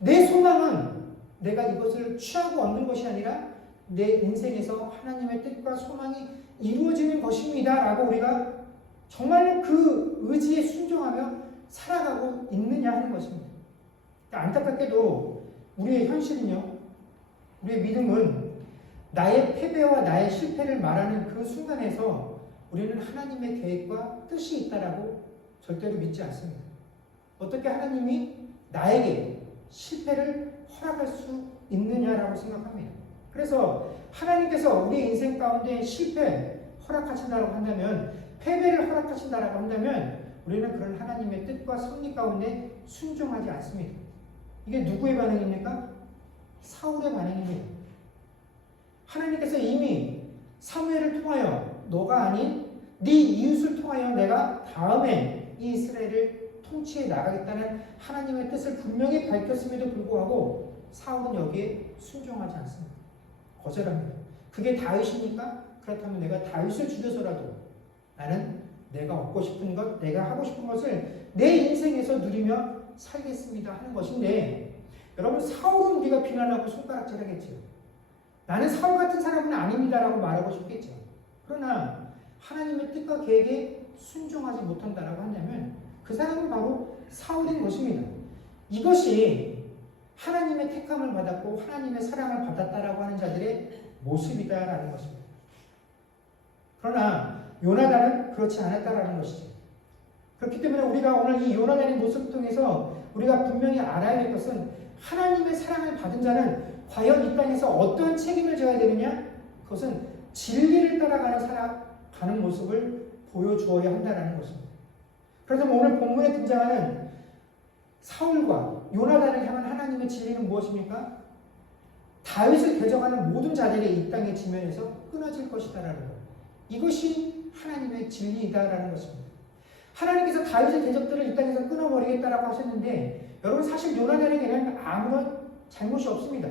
내 소망은 내가 이것을 취하고 얻는 것이 아니라 내 인생에서 하나님의 뜻과 소망이 이루어지는 것입니다 라고 우리가 정말로 그 의지에 순종하며 살아가고 있느냐 하는 것입니다. 안타깝게도 우리의 현실은요, 우리의 믿음은 나의 패배와 나의 실패를 말하는 그 순간에서 우리는 하나님의 계획과 뜻이 있다라고 절대로 믿지 않습니다. 어떻게 하나님이 나에게 실패를 허락할 수 있느냐라고 생각합니다. 그래서 하나님께서 우리 인생 가운데 실패 허락하신다고 한다면, 패배를 허락하신다고 한다면 우리는 그런 하나님의 뜻과 섭리 가운데 순종하지 않습니다. 이게 누구의 반응입니까? 사울의 반응입니다. 하나님께서 이미 사무엘을 통하여 너가 아닌 네 이웃을 통하여 내가 다음에 이 이스라엘을 통치해 나가겠다는 하나님의 뜻을 분명히 밝혔음에도 불구하고 사울은 여기에 순종하지 않습니다. 거절합니다. 그게 다윗입니까? 그렇다면 내가 다윗을 죽여서라도 나는 내가 얻고 싶은 것, 내가 하고 싶은 것을 내 인생에서 누리며 살겠습니다 하는 것인데, 여러분, 사울은 우리가 비난하고 손가락질하겠죠. 나는 사울 같은 사람은 아닙니다라고 말하고 싶겠죠. 그러나 하나님의 뜻과 계획에 순종하지 못한다라고 한다면 그 사람은 바로 사울인 것입니다. 이것이 하나님의 택함을 받았고 하나님의 사랑을 받았다라고 하는 자들의 모습이다라는 것입니다. 그러나 요나단은 그렇지 않았다라는 것이죠. 그렇기 때문에 우리가 오늘 이 요나단의 모습을 통해서 우리가 분명히 알아야 될 것은, 하나님의 사랑을 받은 자는 과연 이 땅에서 어떠한 책임을 져야 되느냐? 그것은 진리를 따라가는 살아가는 모습을 보여주어야 한다는 것입니다. 그래서 오늘 본문에 등장하는 사울과 요나단을 향한 하나님의 진리는 무엇입니까? 다윗을 대적하는 모든 자들이 이 땅의 지면에서 끊어질 것이다라는 것. 이것이 하나님의 진리이다라는 것입니다. 하나님께서 다윗의 대적들을 이 땅에서 끊어버리겠다라고 하셨는데, 여러분, 사실 요나단에게는 아무런 잘못이 없습니다.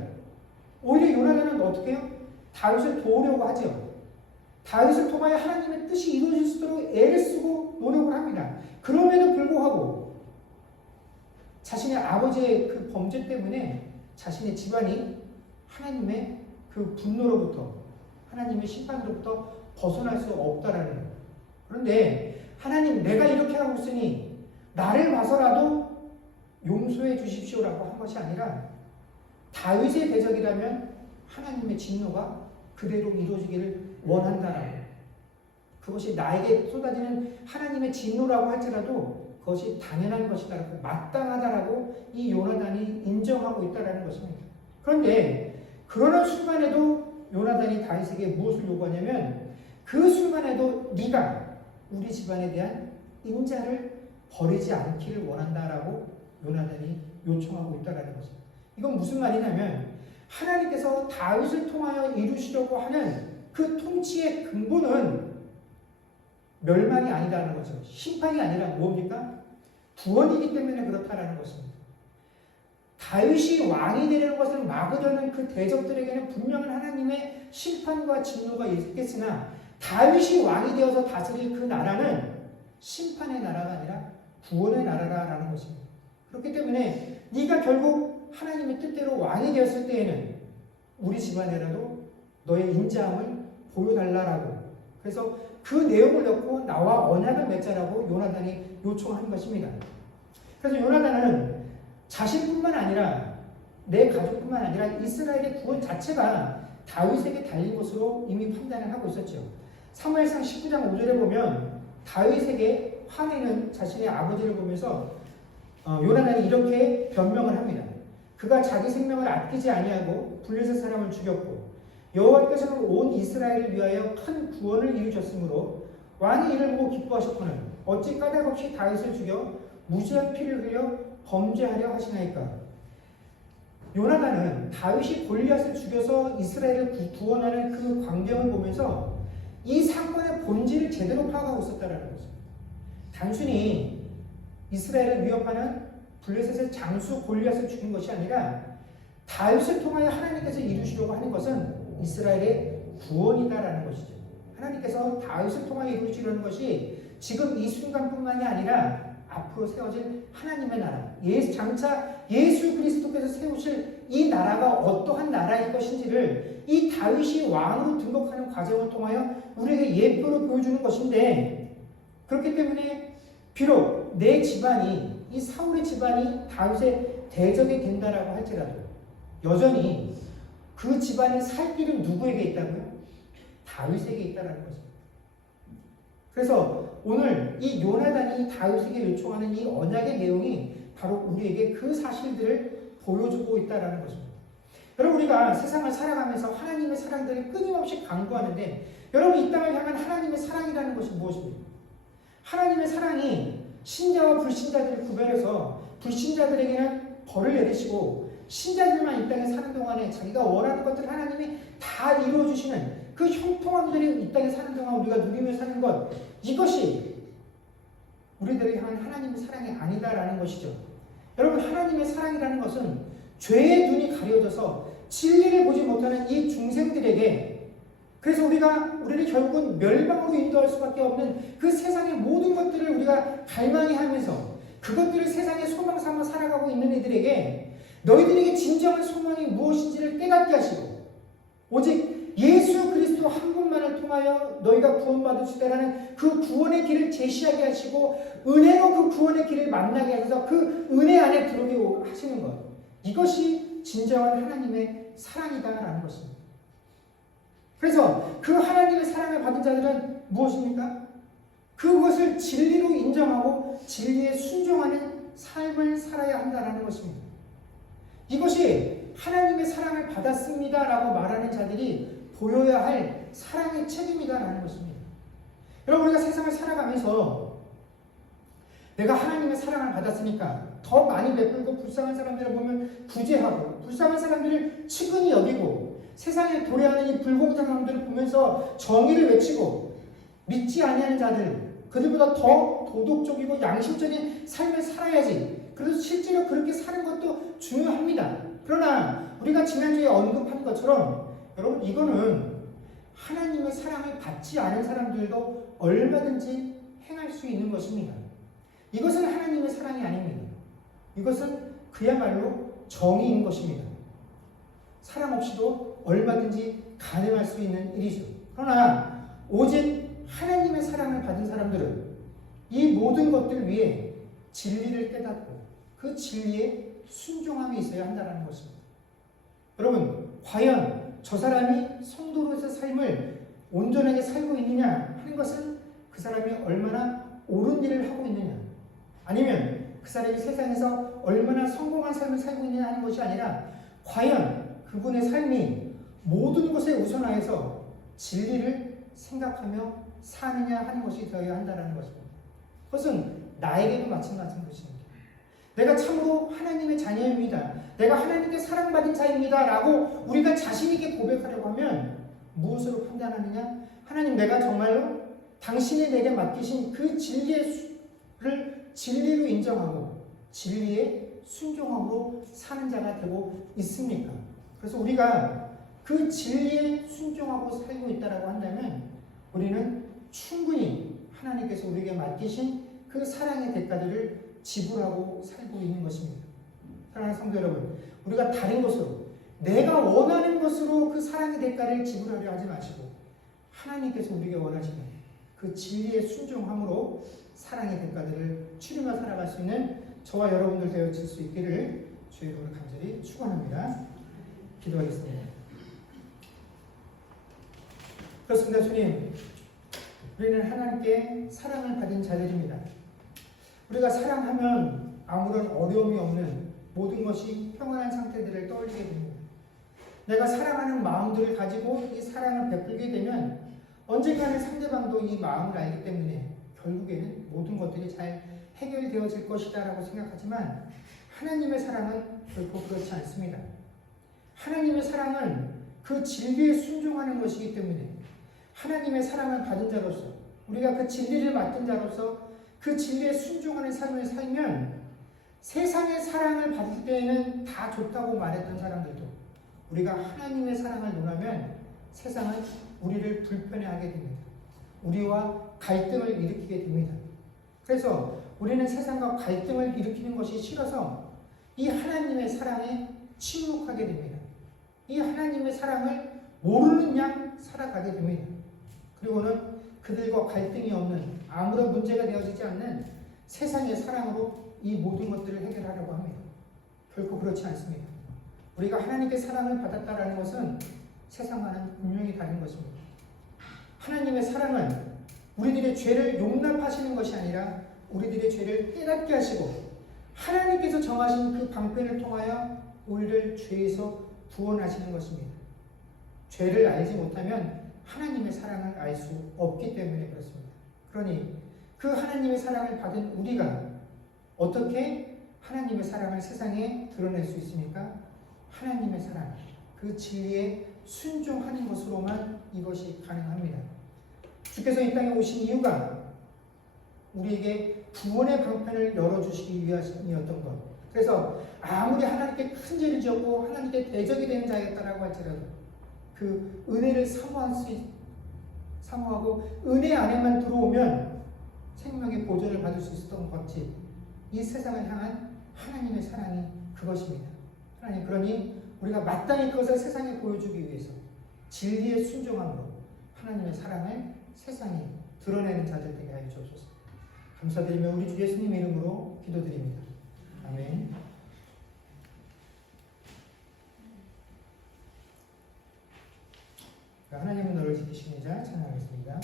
오히려 요나단은 어떻게 해요? 다윗을 도우려고 하죠. 다윗을 통하여 하나님의 뜻이 이루어질 수 있도록 애를 쓰고 노력을 합니다. 그럼에도 불구하고 자신의 아버지의 그 범죄 때문에 자신의 집안이 하나님의 그 분노로부터, 하나님의 심판으로부터 벗어날 수 없다라는 거예요. 그런데 하나님, 내가 이렇게 하고 있으니 나를 봐서라도 용서해 주십시오라고 한 것이 아니라, 다윗의 대적이라면 하나님의 진노가 그대로 이루어지기를 원한다라고. 그것이 나에게 쏟아지는 하나님의 진노라고 할지라도 그것이 당연한 것이다라고, 마땅하다라고 이 요나단이 인정하고 있다라는 것입니다. 그런데 그러는 순간에도 요나단이 다윗에게 무엇을 요구하냐면, 그 순간에도 네가 우리 집안에 대한 인자를 버리지 않기를 원한다라고 요나단이 요청하고 있다라는 것입니다. 이건 무슨 말이냐면, 하나님께서 다윗을 통하여 이루시려고 하는 그 통치의 근본은 멸망이 아니라는 거죠. 심판이 아니라 뭡니까? 구원이기 때문에 그렇다라는 것입니다. 다윗이 왕이 되려는 것을 막으려는 그 대적들에게는 분명한 하나님의 심판과 진노가 있겠으나, 다윗이 왕이 되어서 다스릴 그 나라는 심판의 나라가 아니라 구원의 나라라는 것입니다. 그렇기 때문에 네가 결국 하나님의 뜻대로 왕이 되었을 때에는 우리 집안에라도 너의 인자함을 보여달라라고, 그래서 그 내용을 넣고 나와 언약을 맺자라고 요나단이 요청한 것입니다. 그래서 요나단은 자신뿐만 아니라 내 가족뿐만 아니라 이스라엘의 구원 자체가 다윗에게 달린 것으로 이미 판단을 하고 있었죠. 사무엘상 19장 5절에 보면 다윗에게 화내는 자신의 아버지를 보면서 요나단이 이렇게 변명을 합니다. 그가 자기 생명을 아끼지 아니하고 블레셋 사람을 죽였고 여호와께서는 온 이스라엘을 위하여 큰 구원을 이루셨으므로 왕이 이를 보고 기뻐하셨거늘 어찌 까닭없이 다윗을 죽여 무지한 피를 흘려 범죄하려 하시나이까. 요나단은 다윗이 골리앗을 죽여서 이스라엘을 구원하는 그 광경을 보면서 이 사건의 본질을 제대로 파악하고 있었다는 것입니다. 단순히 이스라엘을 위협하는 블레셋의 장수 골리앗을 죽인 것이 아니라 다윗을 통하여 하나님께서 이루시려고 하는 것은 이스라엘의 구원이다라는 것이죠. 하나님께서 다윗을 통하여 이루시려는 것이 지금 이 순간뿐만이 아니라 앞으로 세워질 하나님의 나라, 장차 예수 그리스도께서 세우실 이 나라가 어떠한 나라일 것인지를 이 다윗이 왕으로 등극하는 과정을 통하여 우리에게 예표로 보여주는 것인데, 그렇기 때문에 비록 내 집안이, 이 사울의 집안이 다윗의 대적이 된다라고 할지라도 여전히 그 집안의 살 길은 누구에게 있다고요? 다윗에게 있다라는 것입니다. 그래서 오늘 이 요나단이 다윗에게 요청하는 이 언약의 내용이 바로 우리에게 그 사실들을 보여주고 있다라는 것입니다. 여러분, 우리가 세상을 살아가면서 하나님의 사랑들을 끊임없이 강구하는데, 여러분, 이 땅을 향한 하나님의 사랑이라는 것이 무엇입니까? 하나님의 사랑이 신자와 불신자들을 구별해서 불신자들에게는 벌을 내리시고 신자들만 이 땅에 사는 동안에 자기가 원하는 것들 하나님이 다 이루어주시는 그 형통함들이 이 땅에 사는 동안 우리가 누리며 사는 것, 이것이 우리들에게 향한 하나님의 사랑이 아니다라는 것이죠. 여러분, 하나님의 사랑이라는 것은 죄의 눈이 가려져서 진리를 보지 못하는 이 중생들에게, 그래서 우리를 결국은 멸망으로 인도할 수밖에 없는 그 세상의 모든 것들을 우리가 갈망해 하면서 그것들을 세상의 소망 삼아 살아가고 있는 이들에게 너희들에게 진정한 소망이 무엇인지를 깨닫게 하시고 오직 예수 그리스도 한 분만을 통하여 너희가 구원받을 수 있다라는 그 구원의 길을 제시하게 하시고 은혜로 그 구원의 길을 만나게 하셔서 그 은혜 안에 들어오게 하시는 것, 이것이 진정한 하나님의 사랑이다라는 것입니다. 그래서 그 하나님의 사랑을 받은 자들은 무엇입니까? 그것을 진리로 인정하고 진리에 순종하는 삶을 살아야 한다는 것입니다. 이것이 하나님의 사랑을 받았습니다라고 말하는 자들이 보여야 할 사랑의 책임이다라는 것입니다. 여러분, 우리가 세상을 살아가면서 내가 하나님의 사랑을 받았으니까 더 많이 베풀고 불쌍한 사람들을 보면 구제하고 불쌍한 사람들을 측은히 여기고 세상에 도래하는 이 불공정함들을 보면서 정의를 외치고 믿지 아니하는 자들, 그들보다 더 도덕적이고 양심적인 삶을 살아야지. 그래서 실제로 그렇게 사는 것도 중요합니다. 그러나 우리가 지난주에 언급한 것처럼 여러분, 이거는 하나님의 사랑을 받지 않은 사람들도 얼마든지 행할 수 있는 것입니다. 이것은 하나님의 사랑이 아닙니다. 이것은 그야말로 정의인 것입니다. 사랑 없이도 얼마든지 가능할 수 있는 일이죠. 그러나 오직 하나님의 사랑을 받은 사람들은 이 모든 것들 위에 진리를 깨닫고 그 진리에 순종함이 있어야 한다는 것입니다. 여러분, 과연 저 사람이 성도로서 삶을 온전하게 살고 있느냐 하는 것은 그 사람이 얼마나 옳은 일을 하고 있느냐, 아니면 그 사람이 세상에서 얼마나 성공한 삶을 살고 있느냐 하는 것이 아니라 과연 그분의 삶이 모든 것에 우선하여서 진리를 생각하며 사느냐 하는 것이 되어야 한다는 것입니다. 그것은 나에게도 마찬가지인 것입니다. 내가 참으로 하나님의 자녀입니다, 내가 하나님께 사랑받은 자입니다 라고 우리가 자신있게 고백하려고 하면 무엇으로 판단하느냐? 하나님, 내가 정말로 당신이 내게 맡기신 그 진리를 진리로 인정하고 진리에 순종함으로 사는 자가 되고 있습니까? 그래서 우리가 그 진리에 순종하고 살고 있다고 한다면 우리는 충분히 하나님께서 우리에게 맡기신 그 사랑의 대가들을 지불하고 살고 있는 것입니다. 사랑하는 성도 여러분, 우리가 다른 것으로 내가 원하는 것으로 그 사랑의 대가를 지불하려 하지 마시고 하나님께서 우리에게 원하시는 그 진리에 순종함으로 사랑의 대가들을 치르며 살아갈 수 있는 저와 여러분들 되어질 수 있기를 주의 이름으로 간절히 축원합니다. 기도하겠습니다. 그렇습니다. 주님, 우리는 하나님께 사랑을 받은 자들입니다. 우리가 사랑하면 아무런 어려움이 없는 모든 것이 평안한 상태들을 떠올리게 됩니다. 내가 사랑하는 마음들을 가지고 이 사랑을 베풀게 되면 언젠가는 상대방도 이 마음을 알기 때문에 결국에는 모든 것들이 잘 해결되어질 것이다 라고 생각하지만 하나님의 사랑은 결코 그렇지 않습니다. 하나님의 사랑은 그 진리에 순종하는 것이기 때문에 하나님의 사랑을 받은 자로서, 우리가 그 진리를 맡은 자로서 그 진리에 순종하는 삶을 살면 세상의 사랑을 받을 때에는 다 좋다고 말했던 사람들도 우리가 하나님의 사랑을 논하면 세상은 우리를 불편해하게 됩니다. 우리와 갈등을 일으키게 됩니다. 그래서 우리는 세상과 갈등을 일으키는 것이 싫어서 이 하나님의 사랑에 침묵하게 됩니다. 이 하나님의 사랑을 모르는 양 살아가게 됩니다. 그리고는 그들과 갈등이 없는, 아무런 문제가 되어지지 않는 세상의 사랑으로 이 모든 것들을 해결하려고 합니다. 결코 그렇지 않습니다. 우리가 하나님께 사랑을 받았다는 것은 세상과는 분명히 다른 것입니다. 하나님의 사랑은 우리들의 죄를 용납하시는 것이 아니라 우리들의 죄를 깨닫게 하시고 하나님께서 정하신 그 방편을 통하여 우리를 죄에서 구원하시는 것입니다. 죄를 알지 못하면 하나님의 사랑을 알 수 없기 때문에 그렇습니다. 그러니 그 하나님의 사랑을 받은 우리가 어떻게 하나님의 사랑을 세상에 드러낼 수 있습니까? 하나님의 사랑, 그 진리에 순종하는 것으로만 이것이 가능합니다. 주께서 이 땅에 오신 이유가 우리에게 구원의 방편을 열어주시기 위함이었던 것. 그래서 아무리 하나님께 큰 죄를 지었고 하나님께 대적이 되는 자였다라고 할지라도 그 은혜를 사모하고 은혜 안에만 들어오면 생명의 보존을 받을 수 있었던 것이 이 세상을 향한 하나님의 사랑이 그것입니다. 하나님, 그러니 우리가 마땅히 그것을 세상에 보여주기 위해서 진리의 순종함으로 하나님의 사랑을 세상에 드러내는 자들 되게 하여 주옵소서. 감사드리며 우리 주 예수님 이름으로 기도드립니다. 아멘. 하나님은 너를 지키시는 자 찬양하겠습니다.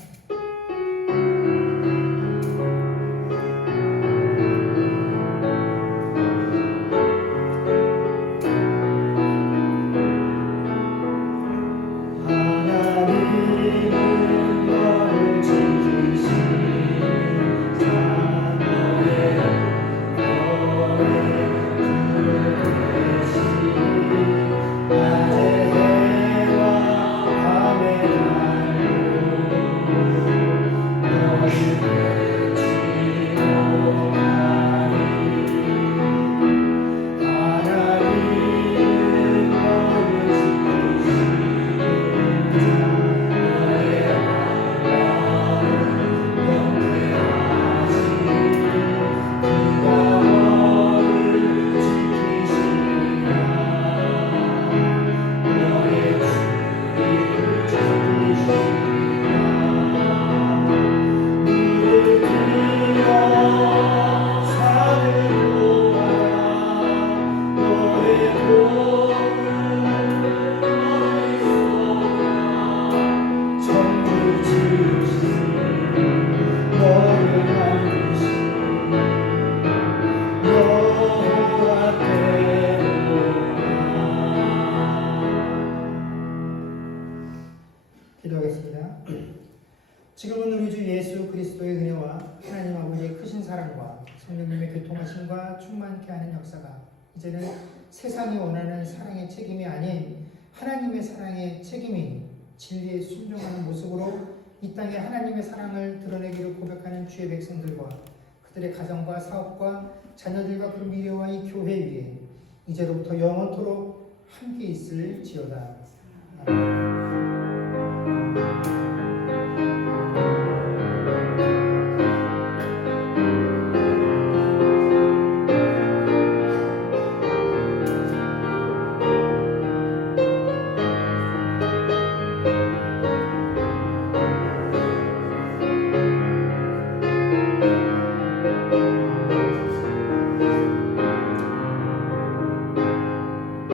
기도하겠습니다. 지금은 우리 주 예수 그리스도의 은혜와 하나님 아버지의 크신 사랑과 성령님의 교통하심과 충만케 하는 역사가 이제는 세상이 원하는 사랑의 책임이 아닌 하나님의 사랑의 책임인 진리에 순종하는 모습으로 이 땅에 하나님의 사랑을 드러내기를 고백하는 주의 백성들과 그들의 가정과 사업과 자녀들과 그 미래와 이 교회 위에 이제로부터 영원토록 함께 있을지어다. 아멘.